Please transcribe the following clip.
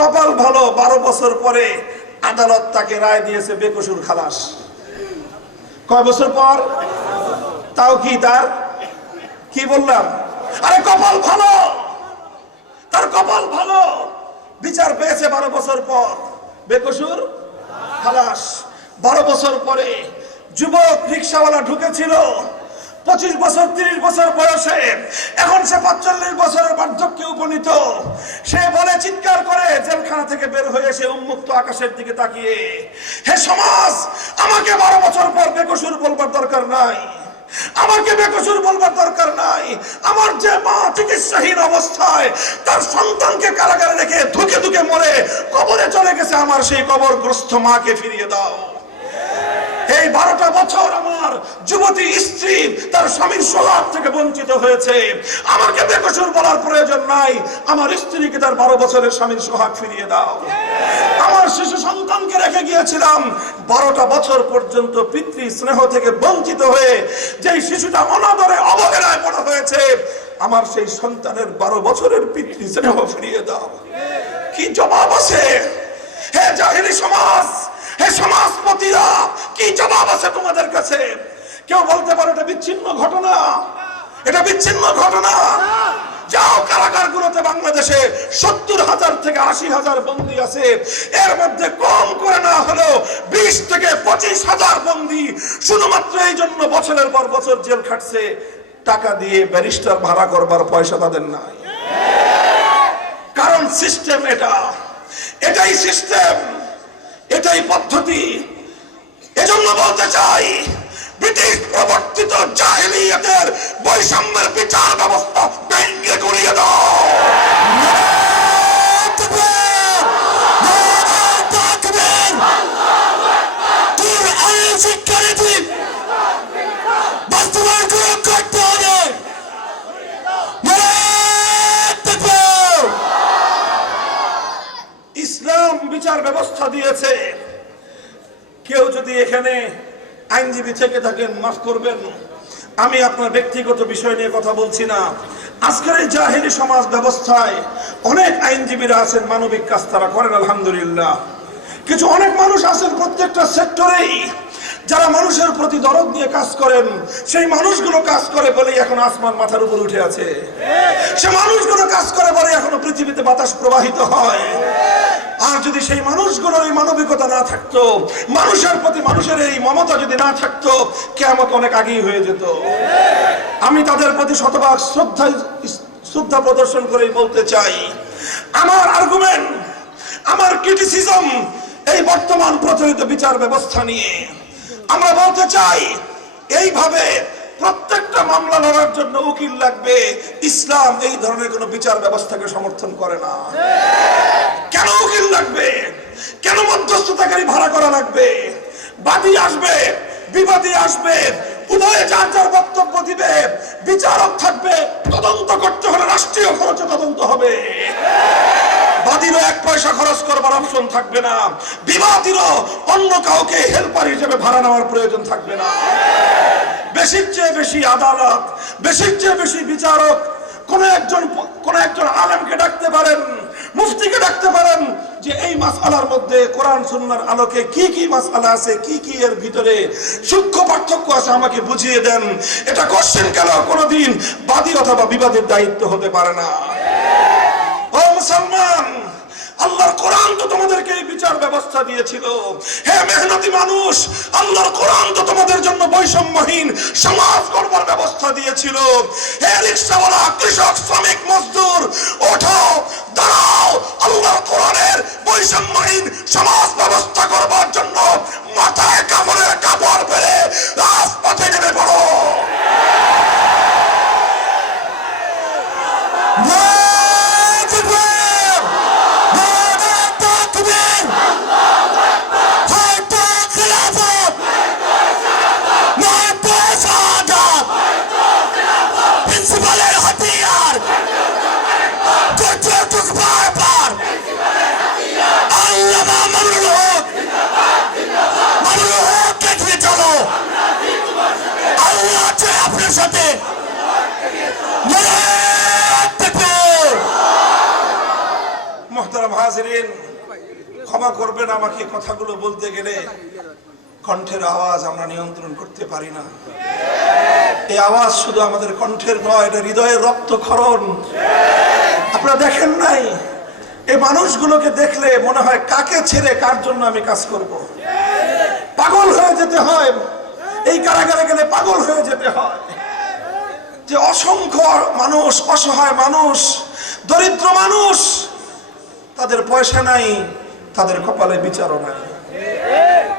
কপাল ভালো, 12 বছর পরে আদালত তাকে রায় দিয়েছে বেকসুর খালাস। কয় বছর পর? তাও কি তার কি বললাম, আরে কপাল ভালো, তার কপাল ভালো, বিচার পেয়েছে 12 বছর পর, বেকসুর খালাস। 12 বছর পরে যুবক রিক্সাওয়ালা ঢুকেছিল 25 বছর 30 বছর বয়সে, এখন সে 45 বছরের বার্ধক্যে উপনীত। সে বলে, চিৎকার করে জেলখানা থেকে বের হয়ে সে উন্মুক্ত আকাশের দিকে তাকিয়ে, হে সমাজ, আমাকে 12 বছর পর বেকসুর বলবার দরকার নাই, আমাকে বেকসুর বলবার দরকার নাই। আমার যে মা চিকিৎসাহীন অবস্থায় তার সন্তানকে কারাগারে রেখে ধুকে ধুকে মরে কবরে চলে গেছে, আমার সেই কবরগ্রস্ত মাকে ফিরিয়ে দাও। এই 12টা বছর আমার যুবতী স্ত্রী তার স্বামীর সোহাগ থেকে বঞ্চিত হয়েছে, আমাকে বেকসুর বলার প্রয়োজন নাই, আমার স্ত্রীকে তার 12 বছরের স্বামীর সোহাগ ফিরিয়ে দাও। আমার শিশু সন্তানকে রেখে গিয়েছিলাম, 12টা বছর পর্যন্ত পিতৃ স্নেহ থেকে বঞ্চিত হয়ে যেই শিশুটা অনাদরে অবহেলায় বড় হয়েছে, আমার সেই সন্তানের 12 বছরের পিতৃ স্নেহ ফিরিয়ে দাও। কি জবাব আছে হে জাহেলি সমাজ, হে সমাজপতিরা, কি জবাব আছে তোমাদের কাছে? কেউ বলতে পারে এটা বিচ্ছিন্ন ঘটনা, এটা বিচ্ছিন্ন ঘটনা। যাও কারাগারগুলোতে বাংলাদেশে 70,000 থেকে 80,000 বন্দী আছে, এর মধ্যে কম করে না হলেও 20 থেকে 25,000 বন্দী শুধুমাত্র এই জন্য বছরের পর বছর জেল খাটছে, টাকা দিয়ে ব্যারিস্টার ভাড়া করবার পয়সা তাদের নাই। কারণ সিস্টেম এটা, এটাই সিস্টেম, এটাই পদ্ধতি। এজন্য বলতে চাই, ব্রিটিশ প্রবর্তিত জাহেলিয়াতের বৈষম্যের বিচার ব্যবস্থা ভেঙে গুড়িয়ে দাও। ইসলাম বিচার ব্যবস্থা দিয়েছে। কেউ যদি এখানে আইনজীবী থেকে থাকেন মাফ করবেন, আমি আপনার ব্যক্তিগত বিষয় নিয়ে কথা বলছি না। আজকের এই জাহেলি সমাজ ব্যবস্থায় অনেক আইনজীবীরা আছেন, মানবিক কাজ তারা করেন আলহামদুলিল্লাহ। কিছু অনেক মানুষ আছেন প্রত্যেকটা সেক্টরেই যারা মানুষের প্রতি দরদ নিয়ে কাজ করেন। সেই মানুষগুলো কাজ করে বলেই এখন আসমান মাথার উপর উঠে আছে, সে মানুষগুলো কাজ করে বলে এখনো পৃথিবীতে বাতাস প্রবাহিত হয়। আর যদি সেই মানুষগুলোর এই মানবিকতা না থাকতো, মানুষের প্রতি মানুষের এই মমতা যদি না থাকতো, কিয়ামত অনেক আগেই হয়ে যেত। আমি তাদের প্রতি শতভাগ শ্রদ্ধা প্রদর্শন করেই বলতে চাই, আমার আর্গুমেন্ট, আমার ক্রিটিসিজম এই বর্তমান প্রচলিত বিচার ব্যবস্থা নিয়ে। আমরা বলতে চাই, এইভাবে প্রত্যেকটা মামলা লড়ার জন্য উকিল লাগবে, ইসলাম এই ধরনের কোন বিচার ব্যবস্থাকে সমর্থন করে না। কেন উকিল লাগবে? কেন মধ্যস্থতাকারী ভাড়া করা লাগবে? বাদী আসবে, বিবাদী আসবে, উভয়ে যার যার বক্তব্য দিবে, বিচারক থাকবে, তদন্ত করতে হলে রাষ্ট্রীয় খরচে তদন্ত হবে। বাদীরও 1 পয়সা খরচ করবার অপশন থাকবে না, বিবাদীরও অন্য কাউকে হেল্পার হিসেবে ভাড়া নেওয়ার প্রয়োজন থাকবে না। বেশির চেয়ে বেশি আদালত, বেশির চেয়ে বেশি বিচারক কোন একজন আলেমকে ডাকতে পারেন, মুফতিকে ডাকতে পারেন, যে এই মাসআলার মধ্যে কোরআন সুন্নাহর আলোকে কি কি মাসআলা আছে, কি কি এর ভিতরে সূক্ষ্ম পার্থক্য আছে আমাকে বুঝিয়ে দেন। এটা কোশ্চেন কেন কোনদিন বাদী অথবা বিবাদের দায়িত্ব হতে পারে না। ও মুসলমান, আল্লাহর কোরআন তো তোমাদেরকে এই বিচার ব্যবস্থা দিয়েছিল। হে মেহনতি মানুষ, আল্লাহর কোরআন তো তোমাদের জন্য বৈষম্যহীন সমাজ গড়বার ব্যবস্থা দিয়েছিল। হে রিকশাওয়ালা, কৃষক, শ্রমিক, মজদুর, ওঠো, দাঁড়াও, আল্লাহর কোরআনের বৈষম্যহীন সমাজ ব্যবস্থা করবার জন্য মাথায় কাপড়ের কাপড় ফেলে রাজপথে নেমে পড়ো। প্রিন্সিপালের হাতিয়ার, থাকেন ক্ষমা করবেন আমাকে, কথাগুলো বলতে গেলে কণ্ঠের আওয়াজ আমরা নিয়ন্ত্রণ করতে পারি না। এই আওয়াজ শুধু আমাদের কণ্ঠের নয়, এটা হৃদয়ের রক্তক্ষরণ। আপনারা দেখেন নাই, এই মানুষগুলোকে দেখলে মনে হয় কাকে ছেড়ে কার জন্য আমি কাজ করব। পাগল হয়ে যেতে হয়, এই কারাগারে গেলে পাগল হয়ে যেতে হয়। যে অসংখ্য মানুষ, অসহায় মানুষ, দরিদ্র মানুষ, তাদের পয়সা নাই, তাদের কপালে বিচারও নাই।